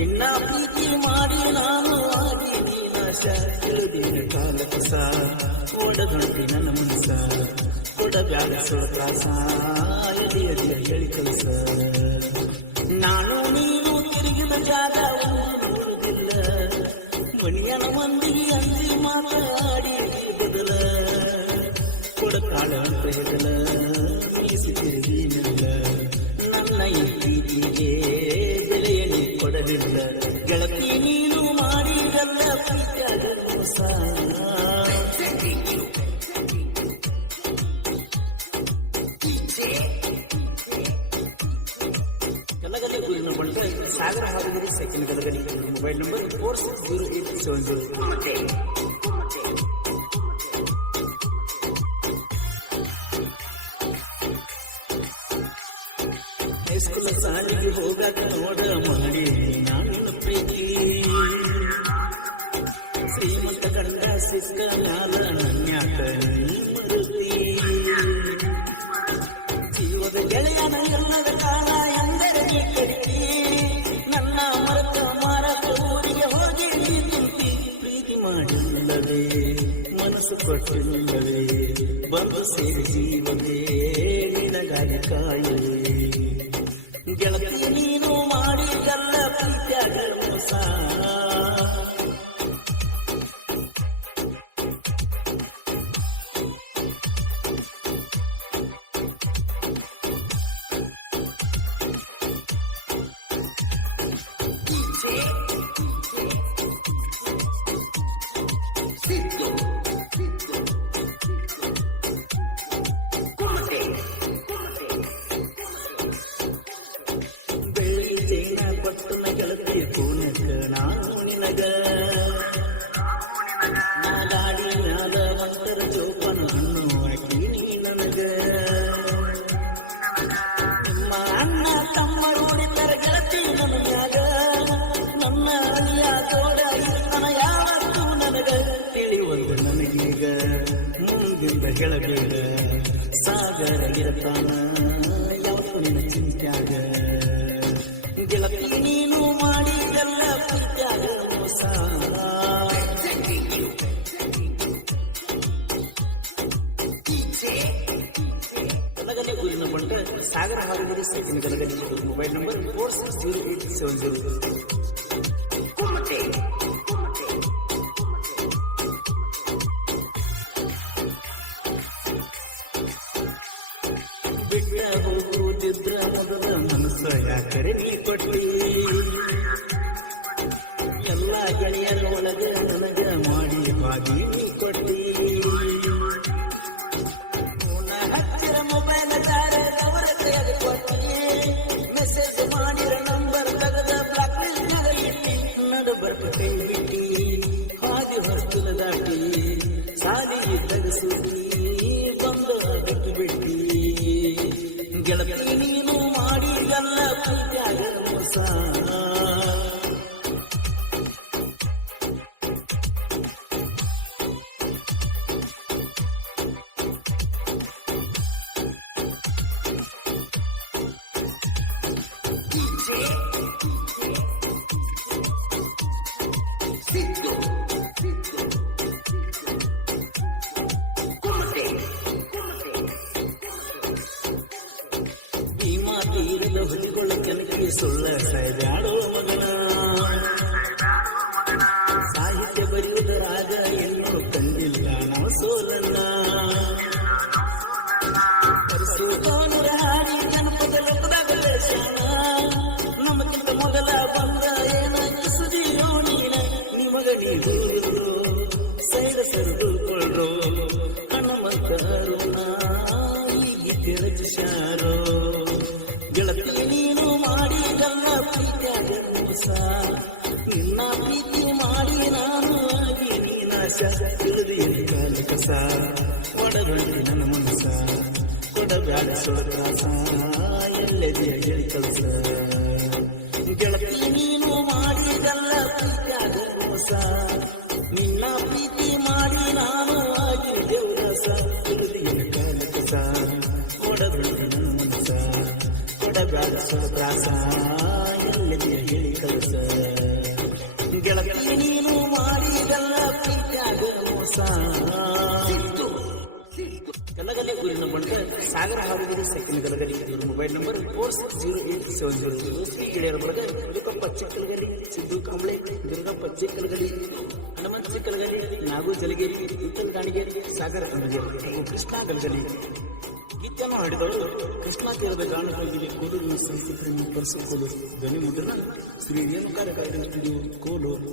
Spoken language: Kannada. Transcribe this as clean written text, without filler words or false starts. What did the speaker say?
ನಿನ್ನ ಪ್ರೀತಿ ಮಾಡಿ ನಾನು ಆಗಿ ನೀನಾಶ ತಿಳಿದಿನ ಕಾಲಕಸ ಓಡದಂತೆ ನನ್ನ ಮನಸ ಕೊಡಬ್ಯಾಡ ಸೋತಾಸ ಎದಿ ಎದಿಯ ಹೇಳಿ ಕಲಸ ನಾನು ನೀನು ತಿರುಗಿದ ಜಾಗ ಉಳಿದಿಲ್ಲ ಮಣಿಯನ ಮಂದಿಗೆ ಅಂದಿ ಮಾತಾಡಿ ಬದಲ ಕೊಡತಾಳ ಅಂತ ಹೆದಲ ಮೀಸಿ ತಿರುಗಿ ನಿಲ್ಲ ನನ್ನ ಈ ಪ್ರೀತಿಗೆ ಬೆಲೆಯನ್ನು ಕೊಡಲಿಲ್ಲ ಗೆಳತಿ ನೀನು ಮಾಡಿದಲ್ಲ ಪ್ರೀತಿಯಾದ ಮೋಸ ಸಾಗರ ಹಾದಿಗಿರಿ ಸೆಕೆಂಡ್ ಗದಗಡಿ ಮೊಬೈಲ್ ನಂಬರ್ 460870. ಹೈಸ್ಕೂಲ ಸಾಲಿಗೆ ಹೋಗಾಕ ನೋಡ ಮಾಡಿ ನಾನು ಪ್ರೀತಿ ಶ್ರೀಮಂತ ಕಂಡ ಸಿಕ್ಕ ಮ್ಯಾಲ ನನ್ಯಾಕ ಮರುತಿ ಜೀವದ ಗೆಳೆಯನ ಎಲ್ಲದ ಕಾಲ ಎಂದರೆ ಕಡಿತಿ ನನ್ನ ಮರತ ಮಾರಕ ಊರಿಗೆ ಹೋಗಿ ಪ್ರೀತಿ ಮಾಡಿಲ್ಲವೇ ಮನಸ್ಸು ಕೊಟ್ಟಿಲ್ಲವೇ ಬಂದು ಸೇರಿ ಜೀವವೇ ನಿನಗಾಗಿ ಕಾಯುವೆ ಗೆಳತಿ ನೀನು ಮಾಡಿದಲ್ಲ ಪ್ರೀತಿಯಾಗ ಮೋಸ ಪಟ್ಟಣ ಗೆಳತಿ ಪೂನಕ ನಾನು ನಿನಗ ನಾಡಾಡಿ ಮ್ಯಾಲ ಮಂತರ ಜೋಪನ ಹಾಕಿ ನನಗ ನಿಮ್ಮ ಅಣ್ಣ ತಮ್ಮ ನೋಡಿದರ ಗೆಳತಿ ನನಗಾಗ ನನ್ನ ಅಳಿಯ ತೋಡ ನನ್ನ ಯಾವತ್ತೂ ನನಗ ತಿಳಿಯುವುದು ನನಗೀಗ ಮುಂದಿಂದ ಗೆಳಬೇಡ ಸಾಗರ ಇರತಾನ ಯಾವತ್ತು ನಿನ್ನ ಚಿಂತ್ಯಾಗ ಗೆಳತಿ ನೀನು ಮಾಡಿದಲ್ಲ ಪ್ರೀತಿಯಾಗ ಮೋಸ ಗದಗನೆ ಗುರಿನ ಬಂಡ ಸಾಗರ ಹಾದಿಗಿರಿ ಸೆಕೆಂಡ್ ಗದಗನಿ ಮೊಬೈಲ್ ನಂಬರ್ 460870. ಬಿಟ್ಟ ಹೋಗುತ್ತಿದ್ರ ಮೊದಲ ಮನಸ್ಸ ಯಾಕರೆ ನೀ ಕೊಟ್ಟಿ ಎಲ್ಲ ಗೆಳೆಯರ ಒಳಗ ನನಗ ಮಾಡಿ ಬಾಗಿ ನೀ ಕೊಟ್ಟಿ ಹತ್ತಿರ ಮೊಬೈಲ್ ಅವರ ಕೈಯಾಗ ಕೊಟ್ಟಿ ಮೆಸೇಜ್ ಮಾಡಿರ ನಂಬರ್ ತೆಗೆದ ಬ್ಲಾಕ್ ಲಿಸ್ಟ್ ನಡು ಬರ್ತು ಕೈ ಬಿಟ್ಟಿ ಹಾಗೆ ಹೊರತುಲ ದಾಟಿ ಸಾಲಿಗೆ ತೆಗೆಸುತ್ತಿ ಬಂದು ಬಿಟ್ಟು ಬಿಟ್ಟಿ ಗೆಳತಿ ನೀನು ಮಾಡಿದಲ್ಲ ಪ್ರೀತಿಯಾಗ ಮೋಸ ಹೊಲಿಕೊಳ್ಳ ಕೆಲಕ್ಕೆ ಸುಳ್ಳ ಸೈದಾಡೋ ಮಗನ ಸಾಹಿತ್ಯ ಬರೆಯುವುದ ರಾಜ ಎನ್ನು ತಂದಿಲ್ಲ ನಾವು ಸೋಲಲ್ಲ ಪರಿಸೂತವನರ ಹಾಡಿ ಜನಪದ ಲೋಕದಾಗಲ್ಲ ಶಾನ ನಮಗಿಂತ ಮೊದಲ ಬಂದ ಏನಾಗಿ ಸುದಿಯೋ ನೀನ ನಿಮಗ ನೀವು ಸೈಡ ಸರಿದುಕೊಳ್ಳೋ ಹನುಮಂತರು ಹೀಗೆ ರಚಿಸಾರೋ ಗೆಳತಿ ನೀನು ಮಾಡಿದಲ್ಲ ಪ್ರೀತಿಯಾಗ ಮೋಸ ನಿನ್ನ ಪ್ರೀತಿ ಮಾಡಿ ನಾನು ಆಗಿ ನೀನಾಶ ತಿಳಿದಿಯಲ್ಲಿ ಕಾಲ ಕಸ ಒಡಗಂಟಿ ನನ್ನ ಮನಸ ಕೊಡಬ್ಯಾಡ ಸೊಡಕಾಸ ಎಲ್ಲೆದೆಯ ಹೇಳಿ ಕಲಸ ಗೆಳತಿ ನೀನು ಮಾಡಿದಲ್ಲ ಪ್ರೀತಿಯಾಗ ಮೋಸ ನಿನ್ನ ಪ್ರೀತಿ ಮಾಡಿ ನಾನು ಆಗಿ ದೇವರಸ ತಿಳಿದಿಯಲ್ಲಿ ಕಾಲ ಕಸ ಒಡಗಂಟಿ ನನ್ನ ಮನಸ ಕೊಡಬ್ಯಾಡ ಸೊಡಕಾಸ ಎಲ್ಲೆದೆಯ ಹೇಳಿ ಕಲಸ ಕಲಗಲಿ ಊರಿನ ಬಣ್ಣ ಸಾಗರ ಹಾವೇರಿ ಸೆಕೆಂಡ್ ಕಲಗಲಿ ಇವ್ರ ಮೊಬೈಲ್ ನಂಬರ್ 460870 ಶ್ರೀ ಗೆಳೆಯರ ಬಳಗ ದುರ್ಗಪ್ಪ ಚಿಕ್ಕಲಗಲಿ ಸಿದ್ದು ಕಾಂಬ್ಳೆ ದುರ್ಗಪ್ಪ ಚಿಕ್ಕಲಗಲಿ ಹನುಮಂತ ಚಿಕ್ಕಲಗಲಿ ನಾಗು ಜಲಗೇರಿ ವಿಠಲ್ ಗಾಣಿಗೇರಿ ಸಾಗರ ಅಂಗೇರಿ ಹಾಗೂ ಕೃಷ್ಣ ಕಲಗಲಿ ಗೀತೆಯನ್ನು ಹಾಡಿದವರು ಕೃಷ್ಣಾ ತೀರದ ಗಾನಗಳಿಗೆ ಕೋಲೂರಿನ ಸಂಸ್ಕೃತಿಯನ್ನು ಪರಿಸಿಕೊಳ್ಳಲು ಧ್ವನಿ ಮುದ್ರಣ ಶ್ರೀ ರೇಣುಕಾರ ಕಾರ್ಯಕ್ರಮ ಕೋಲೂರು.